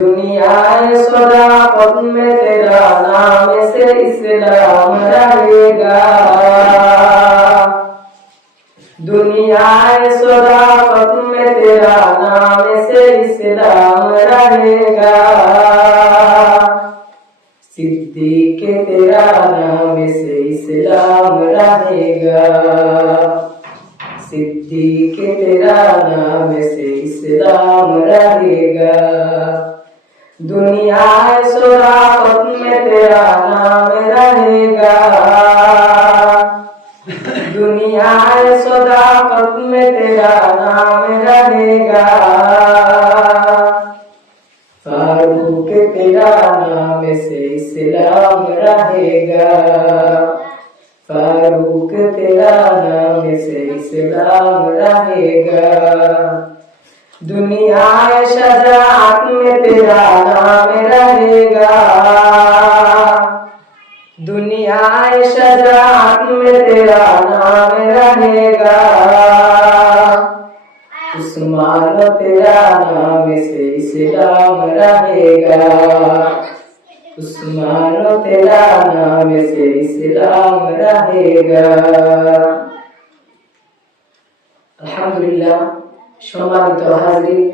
दुनियाए सदाकत में तेरा नाम से इस्लाम रहेगा। दुनियाए सदाकत में तेरा नाम से इस्लाम रहेगा। सिद्दीक तेरा नाम से इस्लाम रहेगा। सिद्दीक तेरा नाम से इस्लाम रहेगा। दुनिया सदाकत में तेरा नाम रहेगा। दुनिया सदाकत में तेरा नाम रहेगा। फारूक तेरा नाम से इस्लाम रहेगा। फारूक तेरा नाम से इस्लाम रहेगा। दुनिया शजाअत में तेरा नाम रहेगा। दुनिया शजाअत में तेरा नाम रहेगा। उस्मान तेरा नाम से इस्लाम रहेगा। उस्मान तेरा नाम से इस्लाम रहेगा। अल्हम्दुलिल्लाह। সম্মানিত হাজরিন,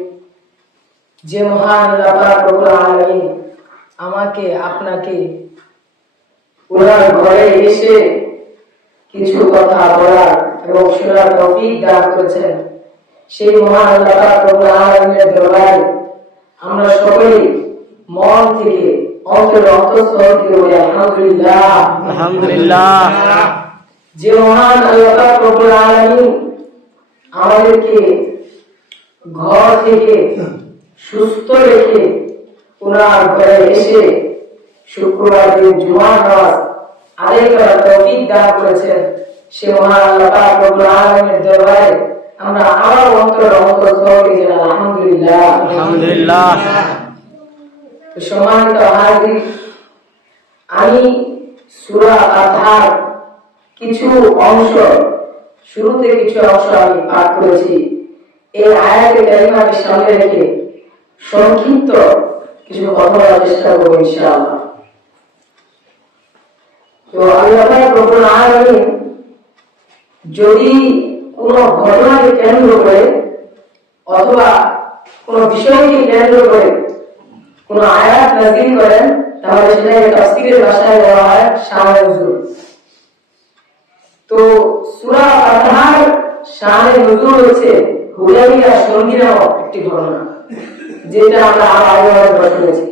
যে মহান আল্লাহ পাক রব্বুল আলামিন আমাকে আপনাকে ওনার ঘরে এসে কিছু কথা বলার এবং শোনার তৌফিক দান করেছেন, সেই মহান আল্লাহ পাক রব্বুল আলামিনের দরবারে আমরা সকলেই মন থেকে অন্তরের অন্তঃস্থল থেকে বলি আলহামদুলিল্লাহ। আলহামদুলিল্লাহ। যে মহান আল্লাহ পাক রব্বুল আলামিন আমাদেরকে ঘর থেকে সুস্থ রেখে ওনার ঘরে এসে শুক্রবার দিন জুমার নামাজ আদায় করার তৌফিক দান করেছেন, সে মহান আল্লাহ পাক রব্বুল আলামিনের দরবারে আমরা আমার অন্তরের অন্তঃস্থল থেকে জানাই আলহামদুলিল্লাহ। আলহামদুলিল্লাহ। সম্মানিত হাজরিন, আমি সূরা ফাতিহার কিছু অংশ, শুরুতে কিছু অংশ আমি পাঠ করেছি। এই আয়াতে কারিমাকে সামনে রেখে সংক্ষিপ্ত কিছু কথা বলার চেষ্টা করব ইনশাআল্লাহ। তো আল্লাহ পাক রব্বুল আলামিন যদি কোনো ঘটনাকে কেন্দ্র করে অথবা কোনো বিষয়কে কেন্দ্র করে কোনো আয়াত নাযিল করেন, তাহলে সেটাকে তাফসীরের ভাষায় বলা হয় শানে নুজুল। তো সূরা ফাতিহার শানে নুজুল হচ্ছে হুদাইবিয়া সন্ধি নামক একটি ঘটনা, যেটা আমরা আগে শুনেছি।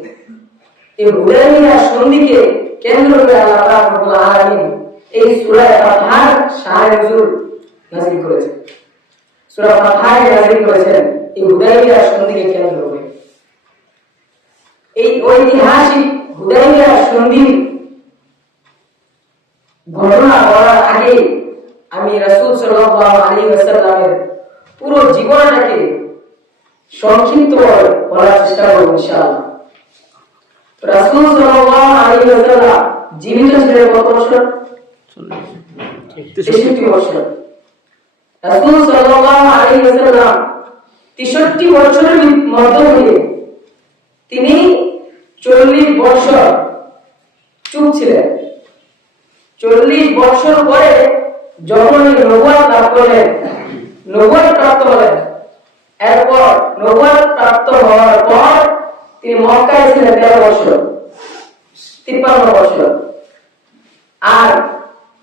এই হুদাইবিয়া সন্ধিকে কেন্দ্র করে আল্লাহ পাক রব্বুল আলামিন এই সূরা ফাতিহার শানে নুজুল নাযিল করেছেন। সূরা ফাতিহা নাযিল করেছেন এই হুদাইবিয়া সন্ধিকে কেন্দ্র করে। এই ঐতিহাসিক হুদাইবিয়া সন্ধির ঘটনা বলার আগে আমি রাসূল সাল্লাল্লাহু আলাইহি ওয়াসাল্লামের পুরো জীবনটাকে সংক্ষিপ্ত বলার চেষ্টা করব ইনশাআল্লাহ। তো রাসূল সাল্লাল্লাহু আলাইহি ওয়াসাল্লাম জীবিত ছিলেন কত বছর? 63 বছর। রাসূল সাল্লাল্লাহু আলাইহি ওয়াসাল্লাম 63 বছরের মধ্যে তিনি 40 বছর চুপ ছিলেন। 40 বছর পরে যখন নবুয়ত লাভ করলেন, নবুয়ত প্রাপ্ত হলেন, এরপর নবুয়ত প্রাপ্ত হওয়ার পর তিনি মক্কায় ছিলেন 13 বছর, 53 বছর। আর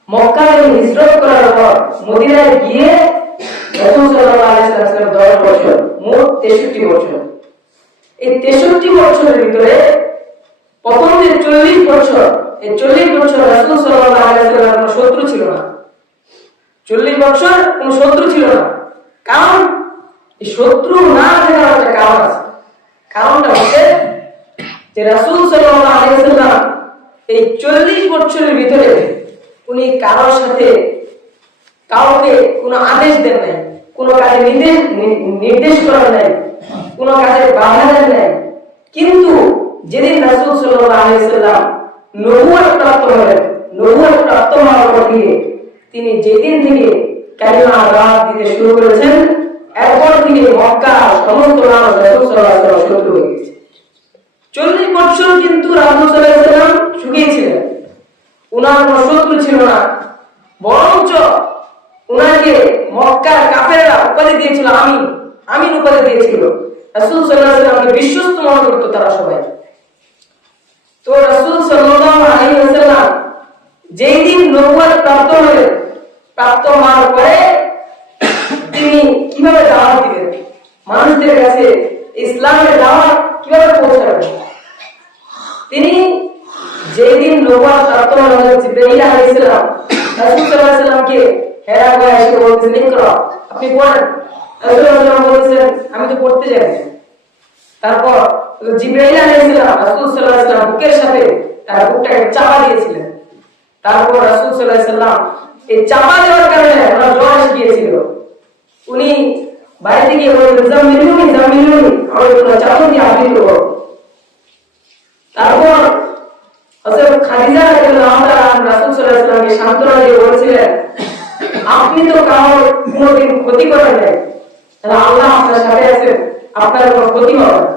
মক্কায় হিজরত করার পর মদিনায় গিয়ে রাসূল সাল্লাল্লাহু আলাইহি ওয়াসাল্লাম 10 বছর, মোট 63 বছর। এই 63 বছরের ভিতরে প্রথম যে 40 বছর, এই 40 বছর রাসূল সাল্লাল্লাহু আলাইহি ওয়াসাল্লামের কোনো শত্রু ছিল না। 40 বছর কোনো শত্রু ছিল না। কারণ এই শত্রু না থাকার একটা কারণ আছে। কারণটা হচ্ছে যে রাসূল সাল্লাল্লাহু আলাইহি ওয়াসাল্লাম এই 40 বছরের ভিতরে উনি কারোর সাথে কাউকে কোনো আদেশ দেন নাই, কোনো কাজে নির্দেশ করেন নাই, কোনো কাজে বাধা দেন নাই। কিন্তু যেদিন রাসূল সাল্লাল্লাহু আলাইহি ওয়াসাল্লাম নবুয়ত প্রাপ্ত হলেন, নবুয়ত প্রাপ্ত হওয়ার পর থেকে তিনি যেদিন থেকে কালিমা দাওয়াত দিতে শুরু করেছেন, এরপর থেকে মক্কা সমস্ত মানুষ রাসূল সাল্লাল্লাহু আলাইহি ওয়াসাল্লাম শত্রু হয়ে গেছে। 40 বছর কিন্তু রাসূল সাল্লাল্লাহু আলাইহি ওয়াসাল্লাম সুখী ছিলেন। উনার কোনো শত্রু ছিল না, বরঞ্চ উনাকে মক্কার কাফেররা উপাধি দিয়েছিল আমিন উপাধি দিয়েছিল। রাসূল সাল্লাল্লাহু আলাইহি ওয়াসাল্লামকে বিশ্বস্ত মনে করত তারা সবাই। তো রাসূল সাল্লাল্লাহু আলাইহি ওয়াসাল্লাম যেই দিন নবুয়ত প্রাপ্ত হওয়ার পরে তিনি কিভাবে দাওয়াত দিবেন, মানুষদের কাছে ইসলামের দাওয়াত কিভাবে পৌঁছাবেন, তিনি যেই দিন নবুয়ত প্রাপ্ত হলেন জিবরাইল আলাইহিস সালাম রাসূল সাল্লাল্লাহু আলাইহি ওয়াসাল্লামকে হেরা গুহায় এসে বলতেছেন, ইকরা, আপনি পড়েন। রাসূল সাল্লাল্লাহু আলাইহি ওয়াসাল্লাম বলেছেন, আমি তো পড়তে জানি না। তারপর জিবরাইল আলাইহিস সালাম রাসূল সাল্লাল্লাহু আলাইহি ওয়াসাল্লাম বুকের সাথে তার বুকটাকে চাপা দিয়েছিলেন। তারপর রাসূল সাল্লাল্লাহু আলাইহি ওয়াসাল্লাম এই চাপা দেওয়ার কারণে ওনার জ্বর এসে গিয়েছিল। উনি বাইরে গিয়ে বললেন, জামিলুনি আমার জন্য চাদর দিয়ে আবৃত করো। তারপর হযরত খাদিজা রাদিয়াল্লাহু তাআলা রাসূল সাল্লাল্লাহু আলাইহি ওয়াসাল্লামকে সান্ত্বনা দিয়ে বলেছিলেন, আপনি তো কারোর কোনোদিন ক্ষতি করেন নাই, তাহলে আল্লাহ আপনার সাথে আছেন, আপনার কোনো ক্ষতি হবে না।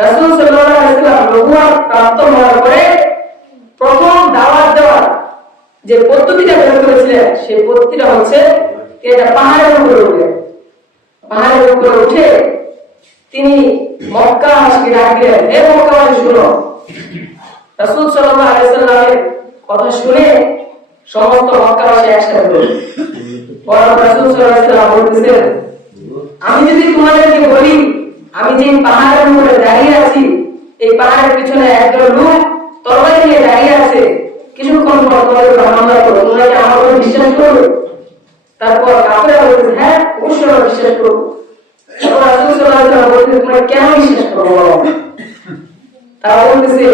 রাসূল সাল্লাল্লাহু আলাইহি ওয়াসাল্লাম নবুয়ত প্রাপ্ত হওয়ার পরে প্রথম দাওয়াত দেওয়ার যে পদ্ধতিটা বের করেছিলেন, সেই পদ্ধতিটা হচ্ছে এটা পাহাড়ের উপরে উঠে তিনি মক্কাবাসীকে ডাক দিলেন, হে মক্কাবাসী শুনো। রাসূল সাল্লাল্লাহু আলাইহি ওয়াসাল্লামের কথা শুনে সমস্ত মক্কাবাসী একসাথে হলো। পরে রাসূল সাল্লাল্লাহু আলাইহি ওয়াসাল্লাম বলতেছেন, আমি যদি তোমাদেরকে বলি আমি যে পাহাড়ের উপরে দাঁড়িয়ে আছি, এই পাহাড়ের পিছনে একজন লোক তরবারি নিয়ে দাঁড়িয়ে আছে, কিছুক্ষণ পর তোমাদের উপর হামলা করবে, তোমরা কি আমার উপর বিশ্বাস করবে? তারপর কাফেররা বলতেছে, হ্যাঁ অবশ্যই আমরা বিশ্বাস করবো। তখন রাসূল সাল্লাল্লাহু আলাইহি ওয়াসাল্লাম বলতেছে, তোমরা কেন বিশ্বাস করবো? তারা বলতেছে,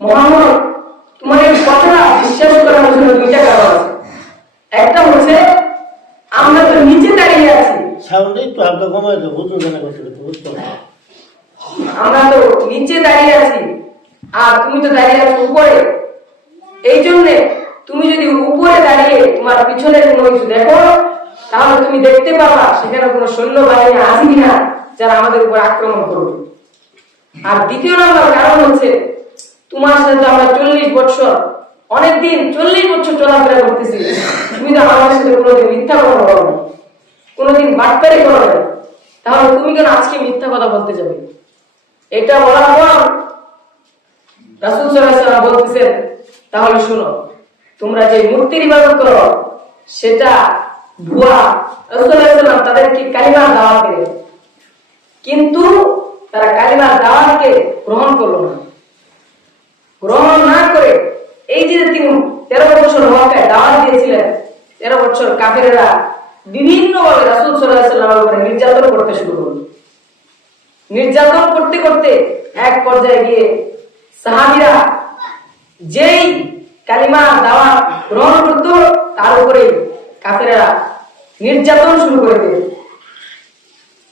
মুহাম্মদ তোমাদের কথা বিশ্বাস করার জন্য দুইটা কারণ আছে। একটা হচ্ছে আমরা তো নিচে দাঁড়িয়ে আছি, আমরা তো নিচে দাঁড়িয়ে আছি আর তুমি তো দাঁড়িয়ে আছো উপরে। এই জন্য তুমি যদি উপরে দাঁড়িয়ে তোমার পিছনে কোনো কিছু দেখো, তাহলে তুমি দেখতে পাবা সেখানে কোনো সৈন্যবাহিনী আছে কিনা যারা আমাদের উপর আক্রমণ করবে। আর দ্বিতীয় নম্বর কারণ হচ্ছে তোমার সাথে আমরা 40 বছর অনেকদিন 40 বছর চলাফেরা করতেছি, তুমি তো আমাদের সাথে কোনোদিন মিথ্যা কথা বলো না, কোনোদিন বাটপারি করো না, তাহলে তুমি কেন আজকে মিথ্যা কথা বলতে যাবে? এটা বলার পর রাসূল সাল্লাল্লাহু আলাইহি ওয়াসাল্লাম বলতেছেন, তাহলে শোনো, তোমরা যে মূর্তির ইবাদত করো সেটা ভুয়া। রাসূল সাল্লাল্লাহু আলাইহি ওয়াসাল্লাম তাদেরকে কালিমার দাওয়াত দিলেন, কিন্তু তারা কালিমার দাওয়াতকে গ্রহণ করলো না। গ্রহণ না করে এই যে তিনি 13 বছর মক্কায় দাওয়াত দিয়েছিলেন, 13 বছর কাফেররা বিভিন্ন ভাবে রাসূল সাল্লাল্লাহু আলাইহি ওয়াসাল্লামের উপরে নির্যাতন করতে শুরু করলো। নির্যাতন করতে করতে এক পর্যায়ে গিয়ে সাহাবীরা যেই কালিমা দাওয়াত গ্রহণ করত তার উপরে কাফেররা নির্যাতন শুরু করে দিল।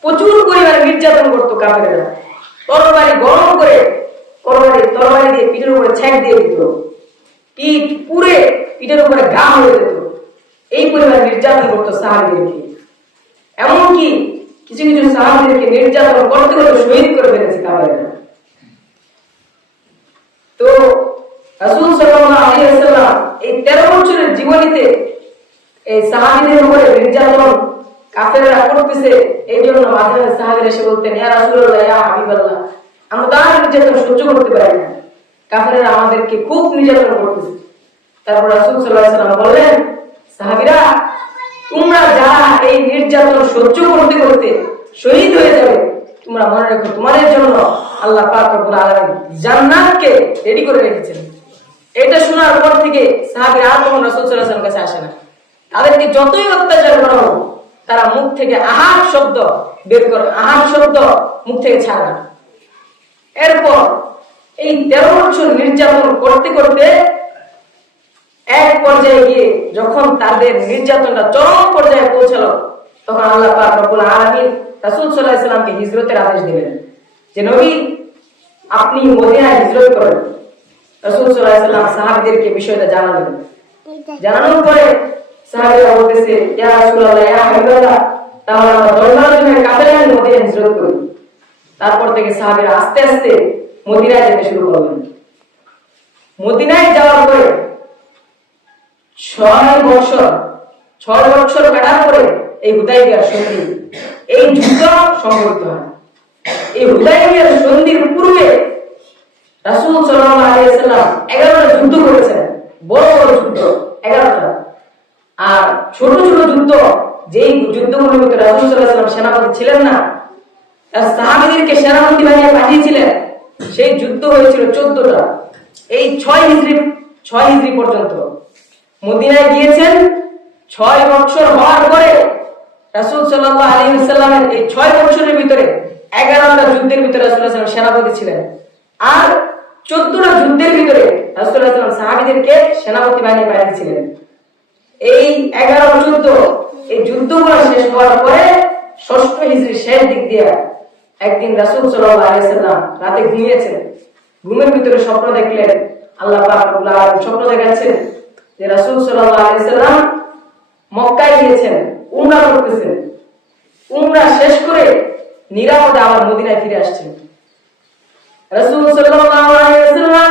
প্রচুর পরিমাণে নির্যাতন করত কাফেররা। তরবারি গরম করে তরবারি দিয়ে পিঠের উপরে ছ্যাঁক দিয়ে দিত, পিঠ পুড়ে পিঠের উপরে ঘা হয়ে যেত। এই পরিমাণে নির্যাতন করতো সাহাবীদেরকে। এমনকি কিছু কিছু সাহাবীদেরকে নির্যাতন করতে করতে শহীদ করে ফেলেছে কাফেররা। তো রাসূল সাল্লাল্লাহু আলাইহি ওয়াসাল্লাম এই 13 বছরের জীবনীতে এই সাহাবীদের উপরে নির্যাতন কাফেররা করতেছে, এই জন্য মাঝে মাঝে সাহাবীরা এসে বলতেন, ইয়া রাসূলুল্লাহ, ইয়া হাবিবাল্লাহ, আমরা তার নির্যাতন সহ্য করতে পারি না, কাফেররা আমাদেরকে খুব নির্যাতন করতেছে। তারপর রাসূল সাল্লাল্লাহু আলাইহি ওয়াসাল্লাম বললেন, সাহাবীরা, তোমরা যারা এই নির্যাতন সহ্য করতে করতে শহীদ হয়ে যাবে, তোমরা মনে রাখো তোমাদের জন্য আল্লাহ পাক রব্বুল আলামিন জান্নাতকে রেডি করে রেখেছেন। এটা শোনার পর থেকে সাহাবীরা আর কখনো রাসূল সাল্লাল্লাহু আলাইহি ওয়াসাল্লামের কাছে আসে না। তাদেরকে যতই অত্যাচার করা হোক, তারা মুখ থেকে আহার শব্দ বের করে, আহার শব্দ মুখ থেকে ছাড়ে না। এরপর এই 13 বছর নির্যাতন করতে করতে এক পর্যায়ে গিয়ে যখন তাদের নির্যাতনটা চরম পর্যায়ে পৌঁছালো, তখন আল্লাহ পাক রব্বুল আলামিন রাসূল সাল্লাল্লাহু আলাইহি ওয়াসাল্লামকে হিজরতের আদেশ দিলেন যে, নবী, আপনি মদিনায় হিজরত করেন। রাসূল সাল্লাল্লাহু আলাইহি ওয়াসাল্লাম সাহাবীদেরকে বিষয়টা জানালেন। জানানোর পরে সাহাবীরা বলতেছে, ইয়া রাসূলুল্লাহ, ইয়া হাবিবাল্লাহ, তাহলে আমরা দরবারের জন্য কাফেলার মদিনায় হিজরত করি। তারপর থেকে সাহাবীরা আস্তে আস্তে মদিনায় যেতে শুরু করলেন। মদিনায় যাওয়ার পরে 6 বছর কাটার পরে এই হুদাইবিয়ার সন্ধি, এই যুদ্ধ সংঘটিত হয়। এই হুদাইবিয়ার সন্ধির পূর্বে রাসূল সাল্লাল্লাহু আলাইহি ওয়াসাল্লাম 11টা যুদ্ধ করেছেন, বড় বড় যুদ্ধ 11টা। আর ছোট ছোট যুদ্ধ, যেই যুদ্ধগুলোর ভিতরে রাসূল সাল্লাল্লাহু আলাইহি ওয়াসাল্লাম সেনাপতি ছিলেন না, তার সাহাবীদেরকে সেনাপতি বানিয়ে পাঠিয়েছিলেন, সেই যুদ্ধ হয়েছিল 14টা। এই 6 হিজরি পর্যন্ত মদিনায় গিয়েছেন। 6 বছর হওয়ার পরে রাসূল সাল্লাল্লাহু আলাইহি ওয়াসাল্লামের এই 6 বছরের ভিতরে 11টা যুদ্ধের ভিতরে রাসূল সাল্লাল্লাহু আলাইহি ওয়াসাল্লাম সেনাপতি ছিলেন। আর 14টা যুদ্ধের ভিতরে রাসূল সাল্লাল্লাহু আলাইহি ওয়াসাল্লাম সাহাবীদেরকে সেনাপতি বানিয়ে পাঠিয়েছিলেন। এই 11 এই যুদ্ধগুলো শেষ হওয়ার পরে 6 হিজরি শেষ দিক দিয়ে একদিন রাসূল সাল্লাল্লাহু আলাইহি ওয়াসাল্লাম রাতে ঘুমিয়েছেন। ঘুমের ভিতরে স্বপ্ন দেখলেন, আল্লাহ পাক রব্বুল আলামিন স্বপ্ন দেখাচ্ছেন যে রাসূল সাল্লাল্লাহু আলাইহি ওয়াসাল্লাম মক্কায় গিয়েছেন, উমরা করতেছেন। উমরা শেষ করে নিরাপদে আবার মদিনায় ফিরে আসছেন। রাসূল সাল্লাল্লাহু আলাইহি ওয়াসাল্লাম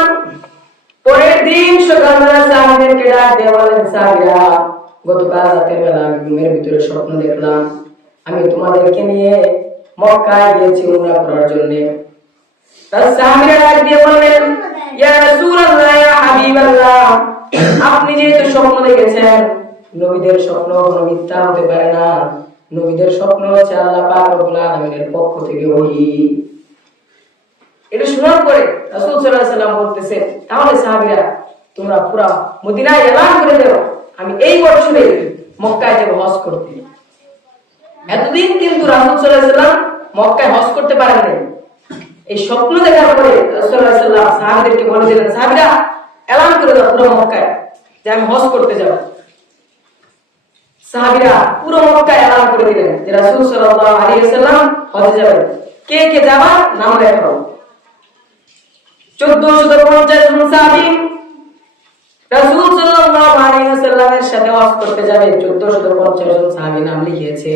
পরের দিন সকালবেলা সাহাবীদেরকে ডাক দিয়ে বলেন, সাহাবীরা, গতকাল রাতের বেলা আমি ঘুমের ভিতরে স্বপ্ন দেখলাম আমি তোমাদেরকে নিয়ে মক্কায় গিয়েছি উমরা করার জন্য। তার সাহাবীরা ডাক দিয়ে বললেন, ইয়া রাসূলুল্লাহ, ইয়া হাবিবাল্লাহ, আপনি যেহেতু স্বপ্ন দেখেছেন, নবীদের স্বপ্ন কোনো মিথ্যা হতে পারে না। নবীদের স্বপ্ন হচ্ছে আল্লাহ পাক রব্বুল আলামিনের পক্ষ থেকে ওহী। এটা শোনার পরে রাসূল সাল্লাল্লাহু আলাইহি ওয়াসাল্লাম বলতেছে, তাহলে সাহাবীরা তোমরা পুরো মদিনায় এলান করে দাও আমি এই বছরে মক্কায় যাব হজ করতে। এতদিন কিন্তু রাসূল সাল্লাল্লাহু আলাইহি ওয়াসাল্লাম মক্কায় হজ করতে পারেন নাই। এই স্বপ্ন দেখার পরে রাসূল সাল্লাল্লাহু আলাইহি ওয়াসাল্লাম সাহাবীদেরকে বলে দিলেন, সাহাবীরা এলান করে দাও পুরো মক্কায় যে আমি হজ করতে যাব। সাহাবীরা পুরো মক্কায় এলান করে দিলেন যে রাসূল সাল্লাল্লাহু আলাইহি ওয়াসাল্লাম হজে যাবেন। কে কে যাবা নাম লেখাও। 1450 জন সাহাবী রাসূল সাল্লাল্লাহু আলাইহি ওয়াসাল্লামের সাথে হজ করতে যাবে। 1450 জন সাহাবী নাম লিখিয়েছে।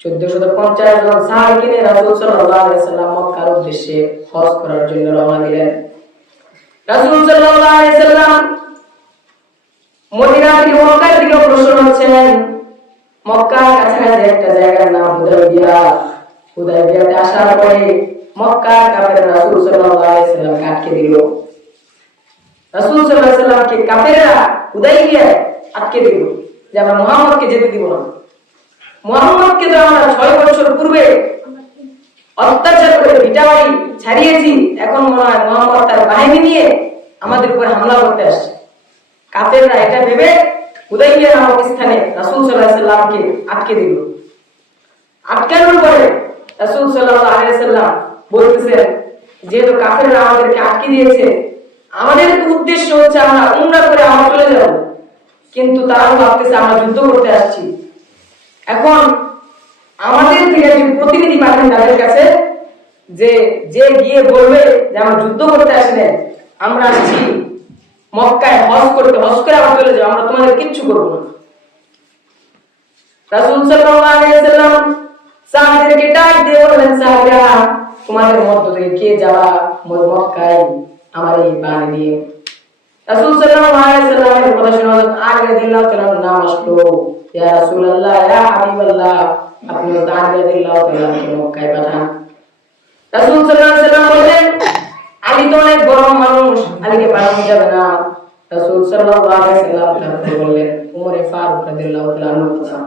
1450 জন সাহাবীকে নিয়ে রাসূল সাল্লাল্লাহু আলাইহি ওয়াসাল্লাম মক্কার উদ্দেশ্যে হজ করার জন্য রওনা দিলেন। রাসূল সাল্লাল্লাহু আলাইহি ওয়াসাল্লাম মদিনা থেকে মক্কার দিকে অগ্রসর হচ্ছেন। মক্কার কাছাকাছি একটা জায়গার নাম হুদাইবিয়া। হুদাইবিয়াতে আসার পরে মক্কার কাফেররা রাসূল সাল্লাল্লাহু আলাইহি ওয়াসাল্লামকে আটকে দিল। রাসূল সাল্লাল্লাহু আলাইহি ওয়াসাল্লামকে কাফেররা হুদাইবিয়ায় আটকে দিল যে আমরা মুহাম্মদকে যেতে দিব না। মুহাম্মদকে তো আমরা 6 বছর পূর্বে অত্যাচার করে ভিটাবাড়ি ছাড়িয়েছি, এখন মনে হয় মুহাম্মদ তার বাহিনী নিয়ে আমাদের উপর হামলা করতে আসছে। কাফেররা এটা ভেবে হুদাইবিয়া নামক স্থানে রাসূল সাল্লাল্লাহু আলাইহি ওয়াসাল্লামকে আটকে দিল। আটকানোর পরে রাসূল সাল্লাল্লাহু আলাইহি ওয়াসাল্লাম বলতেছেন, যেহেতু কাফেররা আমাদেরকে আটকে দিয়েছে, আমাদের উদ্দেশ্য হচ্ছে আমরা উমরা করে আমরা চলে যাব, কিন্তু তারা ভাবতেছে আমরা যুদ্ধ করতে আসছি। এখন আমাদের থেকে একজন প্রতিনিধি পাঠান তাদের কাছে, যে গিয়ে বলবে যে আমরা যুদ্ধ করতে আসলে আমরা আসছি মক্কায় হজ করতে, হজ করে আমরা চলে যাবো, আমরা তোমাদের কিচ্ছু করবো না। রাসূল সাল্লাল্লাহু আলাইহি ওয়াসাল্লাম সাহাবীদেরকে ডাক দিয়ে বললেন, সাহাবীরা, তোমাদের মধ্য থেকে কে যাবা মক্কায় আমার এই বাণী নিয়ে? রাসূল সাল্লাল্লাহু আলাইহি ওয়াসাল্লামের কথা শুনে হযরত আলী রাদিয়াল্লাহু তাআলার নাম আসলো। ইয়া রাসূলুল্লাহ, ইয়া হাবিবাল্লাহ, আপনি আলী রাদিয়াল্লাহু তাআলাকে মক্কায় পাঠান। রাসূল সাল্লাল্লাহু আলাইহি ওয়াসাল্লাম বললেন, আলী তো অনেক গরম মানুষ, আলীকে পাঠানো যাবে না। রাসূল সাল্লাল্লাহু আলাইহি ওয়াসাল্লাম তাকে বললেন, উমর ফারুক রাদিয়াল্লাহু তাআলা কথা।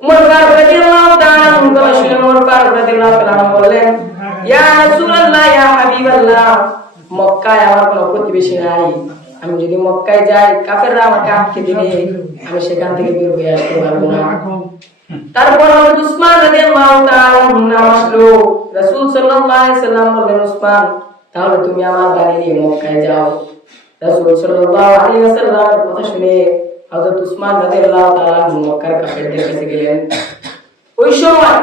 উমর ফারুক রাদিয়াল্লাহু তাআলা কথা শুনে উমর ফারুক রাদিয়াল্লাহু তাআলা বললেন, ইয়া রাসূলুল্লাহ, ইয়া হাবিবাল্লাহ, মক্কায় আমার কোনো প্রতিবেশী নাই। আমি যদি মক্কায় যাই, কাফেররা আমাকে আটকে দিবে, আমি সেখান থেকে বের হয়ে আসতে পারবো না। তারপর হযরত উসমান রাদিয়াল্লাহু তাআলা নাম আসলো। রাসূল সাল্লাল্লাহু আলাইহি ওয়াসাল্লাম বললেন, উসমান, তাহলে তুমি আমার বাড়ি নিয়ে মক্কায় যাও। রাসূল সাল্লাল্লাহু আলাইহি ওয়াসাল্লামের কথা শুনে হযরত উসমান রাদিয়াল্লাহু তাআলা মক্কার কাফেরদের কাছে গেলেন। ওই সময়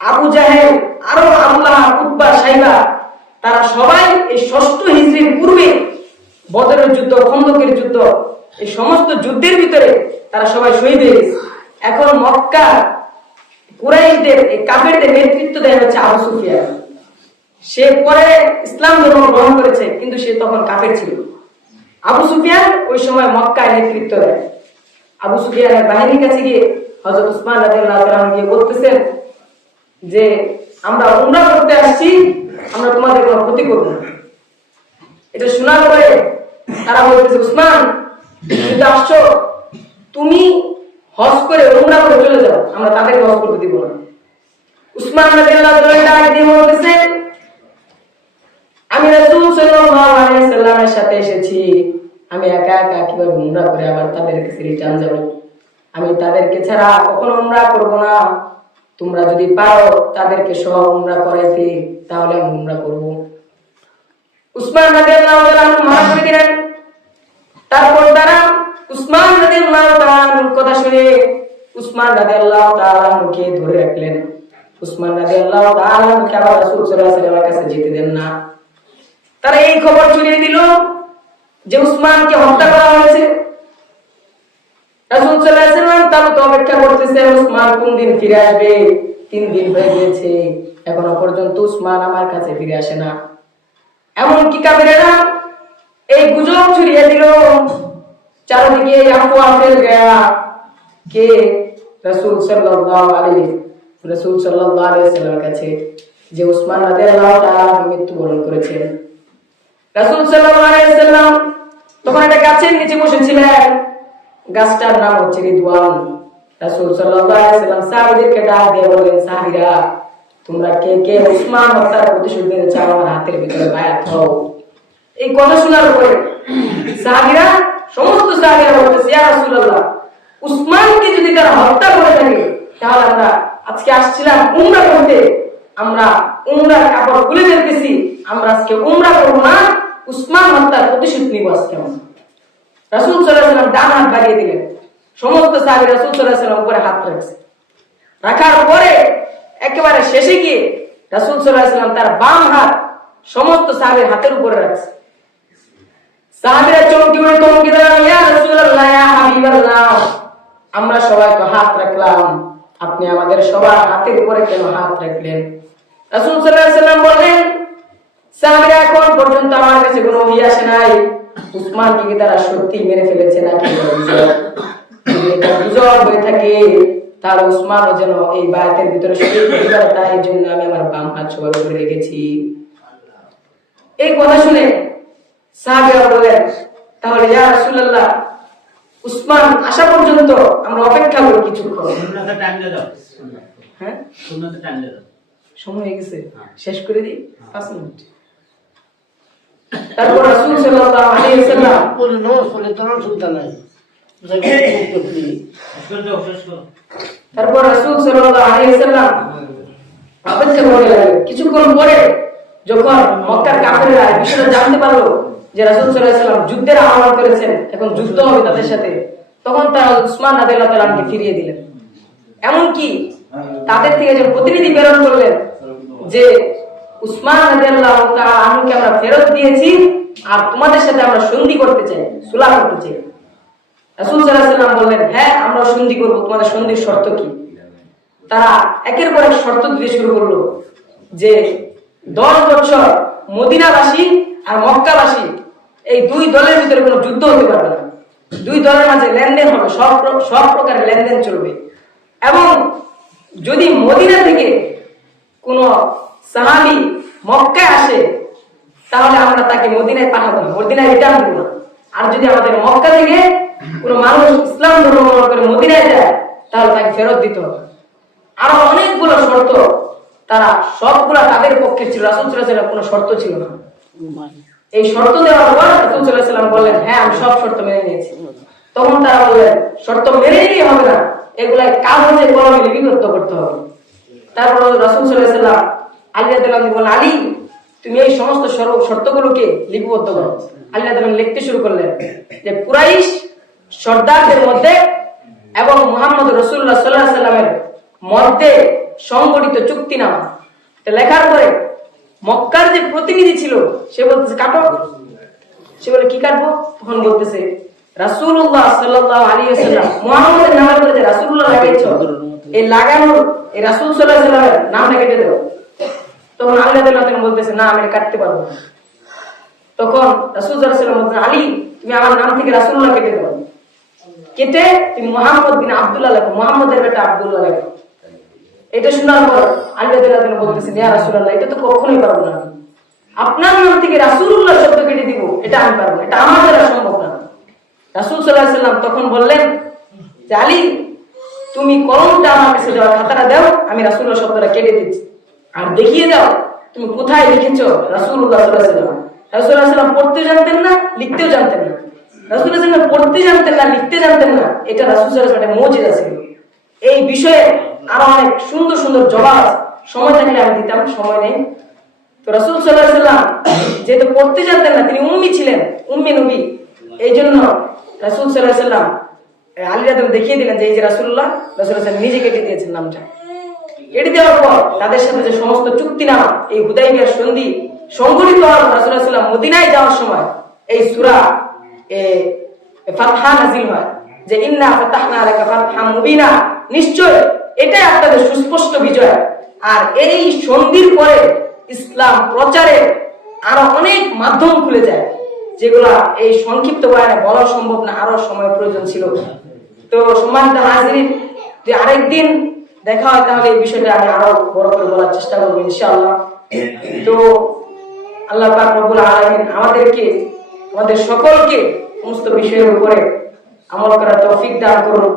আবু জাহেল, আরো আবু লাহাব, উতবা, শাইবা, তারা সবাই এই 6 হিজরির পূর্বে বদরের যুদ্ধ, খন্দকের যুদ্ধ, এই সমস্ত যুদ্ধের ভিতরে তারা সবাই শহীদ হয়ে গেছে। এখন মক্কা কুরাইশদের এই কাফেরদের নেতৃত্ব দেয় হচ্ছে আবু সুফিয়ান। সে পরে ইসলাম ধর্ম গ্রহণ করেছে, কিন্তু সে তখন কাফের ছিল। আবু সুফিয়ান ওই সময় মক্কায় নেতৃত্ব দেয়। আবু সুফিয়ানের বাহিনীর কাছে গিয়ে হযরত উসমান রাদিয়াল্লাহু তাআলা গিয়ে বলতেছেন যে আমরা উমরা করতে আসছি, আমরা তোমাদের কোনো ক্ষতি করব না। এটা শোনার পরে তারা বলতেছে, উসমান তুমি তো আসছো, তুমি হজ করে উমরা করে চলে যাও, আমরা তাদেরকে হজ করতে দিব না। উসমান রাদিয়াল্লাহু তাআলা ডাক দিয়ে বলতেছেন, আমি রাসূল সাল্লাল্লাহু আলাইহি সাল্লামের সাথে এসেছি, আমি একা একা কিভাবে উমরা করে আবার তাদের কাছে রিটার্ন যাব? আমি তাদেরকে ছাড়া কখনো উমরা করব না। তোমরা যদি পারো তাদেরকে সহ উমরা করাইতে, তাহলে আমি উমরা করব। উসমান রাদিয়াল্লাহু তাআলা মানা করে দিলেন। তারপর তারা উসমান রাদিয়াল্লাহু তাআলার কথা শুনে উসমান রাদিয়াল্লাহু তাআলাকে ধরে রাখলেন। উসমান রাদিয়াল্লাহু তাআলাকে আবার রাসূল সাল্লাল্লাহু আলাইহি ওয়াসাল্লামের কাছে যেতে দেন না। তারা এই খবর ছড়িয়ে দিল যে উসমানকে হত্যা করা হয়েছে। রাসূল সাল্লাল্লাহু আলাইহি ওয়াসাল্লাম তাও তো অপেক্ষা করতেছেন উসমান কোন দিন ফিরে আসবে। 3 দিন হয়ে গেছে, এখনো পর্যন্ত উসমান আমার কাছে ফিরে আসে না। এমন কি কাফেরেরা এই গুজব ছড়িয়ে দিল চারদিকে, আফওয়া ফেল গয়া কে রাসূল সাল্লাল্লাহু আলাইহি ওয়াসাল্লামের কাছে যে উসমান রাদিয়াল্লাহু তাআলা মৃত্যুবরণ করেছেন। রাসূল সাল্লাল্লাহু আলাইহি ওয়াসাল্লাম তখন একটা গাছের নিচে বসেছিলেন, গাছটার নাম হচ্ছে রিদওয়ান। রাসূল সাল্লাল্লাহু আলাইহি ওয়াসাল্লাম সাহাবীদেরকে ডাক দিয়ে বললেন, সাহাবীরা তোমরা কে কে উসমান হত্যার প্রতিশোধ নিতে চাও, আমার হাতের ভিতরে বায়াত হও। এই কথা শোনার পরে সাহাবীরা, সমস্ত সাহাবীরা বলতেছে, ইয়া রাসূলুল্লাহ, উসমানকে যদি তারা হত্যা করে থাকে, তাহলে আমরা আজকে আসছিলাম উমরা করতে, আমরা উমরার কাপড় খুলে ফেলতেছি, আমরা আজকে উমরা করব না, উসমান হত্যার প্রতিশোধ নিব আজকে। রাসূল সাল্লাল্লাহু আলাইহি ওয়াসাল্লাম ডান হাত বাড়িয়ে দিলেন। সমস্ত সাহাবী রাসূল সাল্লাল্লাহু আলাইহি ওয়াসাল্লাম উপরে হাত রাখছে। রাখার পরে একেবারে শেষে গিয়ে রাসূল সাল্লাল্লাহু আলাইহি ওয়াসাল্লাম তার বাম হাত সমস্ত সাহাবীর হাতের উপরে রাখছে। সাহাবীরা চমকে দিলেন, ইয়া রাসূলুল্লাহ, ইয়া হাবিবাল্লাহ, আমরা সবাই তো হাত রাখলাম, আপনি আমাদের সবার হাতের উপরে কেন হাত রাখলেন? রাসূল সাল্লাল্লাহু আলাইহি ওয়াসাল্লাম বললেন, সাহাবীরা এখন পর্যন্ত আমার কাছে কোনো ওহী আসে নাই, উসমানকে কি তারা সত্যি মেরে ফেলেছে নাকি যদি এটা গুজব হয়ে থাকে, তাহলে উসমানও যেন এই বায়াতের ভিতরে শরীক হতে পারে, তাই জন্য আমি আমার বাম হাত সবার উপরে রেখেছি। এই কথা শুনে সাহাবীরা বললেন, তাহলে ইয়া রাসূলুল্লাহ, উসমান আসা পর্যন্ত আমরা অপেক্ষা করি কিছুক্ষণ। হ্যাঁ, সময় হয়ে গেছে, শেষ করে দিই 5 মিনিট। তারপর রাসূল সাল্লাল্লাহু আলাইহি ওয়াসাল্লাম অপেক্ষা করে লাগলেন। কিছুক্ষণ পরে যখন মক্কার কাফেররা বিষয়টা জানতে পারলো যে রাসূল সাল্লাল্লাহু আলাইহি ওয়াসাল্লাম যুদ্ধের আহ্বান করেছেন, এখন যুদ্ধ হবে তাদের সাথে, তখন তারা উসমান রাদিয়াল্লাহু তাআলাকে ফিরিয়ে দিলেন। এমনকি তাদের থেকে যে প্রতিনিধি প্রেরণ করলেন যে উসমান রাদিয়াল্লাহু তাআলাকে আমরা ফেরত দিয়েছি, আর তোমাদের সাথে আমরা সন্ধি করতে চাই, সুলহ করতে চাই। রাসূল সাল্লাল্লাহু আলাইহি ওয়াসাল্লাম বললেন, হ্যাঁ আমরা সন্ধি করব, তোমাদের সন্ধির শর্ত কি? তারা একের পর এক শর্ত দিতে শুরু করলো যে 10 বছর মদিনাবাসী আর মক্কাবাসী এই 2 দলের ভিতরে কোনো যুদ্ধ হতে পারবে না, 2 দলের মাঝে লেনদেন হবে, সব প্রকারের লেনদেন চলবে, এবং যদি মদিনা থেকে কোনো সাহাবী মক্কায় আসে তাহলে আমরা তাকে মদিনায় পাঠাবো না, মদিনায় রিটার্ন দেব না। আর যদি আমাদের মক্কা থেকে কোনো মানুষ ইসলাম ধর্ম গ্রহণ করে মদিনায় যায় তাহলে তাকে ফেরত দিতে হবে। আরো অনেকগুলো শর্ত, তারা সবগুলা তাদের পক্ষে ছিল, রাসূল সাল্লাল্লাহু আলাইহি ওয়াসাল্লাম কোনো শর্ত ছিল না। এই শর্ত দেওয়ার পর রাসূল সাল্লাল্লাহু আলাইহি ওয়াসাল্লাম বললেন, হ্যাঁ আমি সব শর্ত মেনে নিয়েছি। তখন তারা বললেন, শর্ত মেনে নিলেই হবে না, এগুলা কাগজে কলমে লিপিবদ্ধ করতে হবে। তারপর রাসূল সাল্লাল্লাহু আলাইহি ওয়াসাল্লাম আলী রাদিয়াল্লাহু আনহু বললেন, আলী তুমি এই সমস্ত শর্তগুলোকে লিপিবদ্ধ করো। আলী রাদিয়াল্লাহু আনহু লিখতে শুরু করলেন যে কুরাইশ সর্দারদের মধ্যে এবং মুহাম্মদ রাসূলুল্লাহ সাল্লাল্লাহু আলাইহি ওয়াসাল্লামের মধ্যে সংগঠিত চুক্তিনামা। এটা লেখার পরে মক্কার যে প্রতিনিধি ছিল সে বলতেছে, কাটো। সে বলে, কি কাটবো? তখন বলতেছে, রাসূলুল্লাহ সাল্লাল্লাহু আলাইহি ওয়াসাল্লাম মুহাম্মদের নামের উপরে যে রাসূলুল্লাহ লাগাইছো এই লাগানোর এই রাসূল সাল্লাল্লাহু আলাইহি ওয়াসাল্লামের নামটা কেটে দাও। তখন আলী রাদিয়াল্লাহু তাআলা বলতেছে, না আমি কাটতে পারবো না। তখন রাসূল সাল্লাল্লাহু আলাইহি ওয়াসাল্লাম বলতেন, আলী তুমি আমার নাম থেকে রাসূলুল্লাহ কেটে দাও, কেটে তুমি মুহাম্মদ বিন আব্দুল্লাহ লেখো, মুহাম্মদের বেটা আব্দুল্লাহ লেখো। এটা শোনার পর আলী রাদিয়াল্লাহু তাআলা বলতেছেন, ইয়া রাসূলুল্লাহ এটা তো কখনোই পারবো না, আপনার নাম থেকে রাসূলুল্লাহ শব্দ কেটে দিব, এটা আমি পারবো না, এটা আমার দ্বারা সম্ভব না। রাসূল সাল্লাল্লাহু আলাইহি ওয়াসাল্লাম তখন বললেন যে আলী তুমি কলমটা আমার কাছে দাও, খাতাটা দাও, আমি রাসূলুল্লাহ শব্দটা কেটে দিচ্ছি, আর দেখিয়ে দাও তুমি কোথায় লিখেছো রাসূলুল্লাহ সাল্লাল্লাহু আলাইহি ওয়াসাল্লাম। রাসূলুল্লাহ সাল্লাল্লাহু আলাইহি ওয়াসাল্লাম পড়তে জানতেন না, লিখতেও জানতেন না। রাসূলুল্লাহ সাল্লাল্লাহু আলাইহি ওয়াসাল্লাম পড়তে জানতেন না, লিখতে জানতেন না, এটা রাসূল সাল্লাল্লাহু আলাইহি ওয়াসাল্লামের মুজিজা ছিল। এই বিষয়ে আরো অনেক সুন্দর সুন্দর জবাব সময় থাকলে আমি দিতাম, সময় নেই। তো রাসূল সাল্লাল্লাহু আলাইহি ওয়াসাল্লাম যেহেতু পড়তে জানতেন না, তিনি উম্মি ছিলেন, উম্মি নবী, এই জন্য রাসূল সাল্লাল্লাহু আলাইহি ওয়াসাল্লাম আলী রাদিয়াল্লাহু দেখিয়ে দিলেন যে এই যে রাসূলুল্লাহ, রাসূলুল্লাহ নিজে কেটে দিয়েছেন নামটা। কেটে দেওয়ার পর তাদের সাথে যে সমস্ত চুক্তিনামা, এই হুদাইবিয়ার সন্ধি সংঘটিত হওয়ার রাসূলুল্লাহ সাল্লাল্লাহু আলাইহি ওয়াসাল্লাম মদিনায় যাওয়ার সময় এই সূরা ফাতহা নাযিল হয় যে ইন্না ফাতাহনা লাকা ফাতহাম মুবিনা, নিশ্চয় এটাই আপনাদের সুস্পষ্ট বিজয়। আর এই সন্ধির পরে ইসলাম প্রচারে আরো অনেক মাধ্যম খুলে যায়, যেগুলা এই সংক্ষিপ্ত বয়ানে বলা সম্ভব না, আরো সময় প্রয়োজন ছিল। তো সম্মানিত হাজিরিন, যে আরেকদিন দেখা হয় তাহলে এই বিষয়টা আমি আরো বড় করে বলার চেষ্টা করবো ইনশাআল্লাহ। তো আল্লাহ পাক রব্বুল আলামিন আমাদেরকে, আমাদের সকলকে সমস্ত বিষয়ের উপরে আমল করার তৌফিক দান করুন।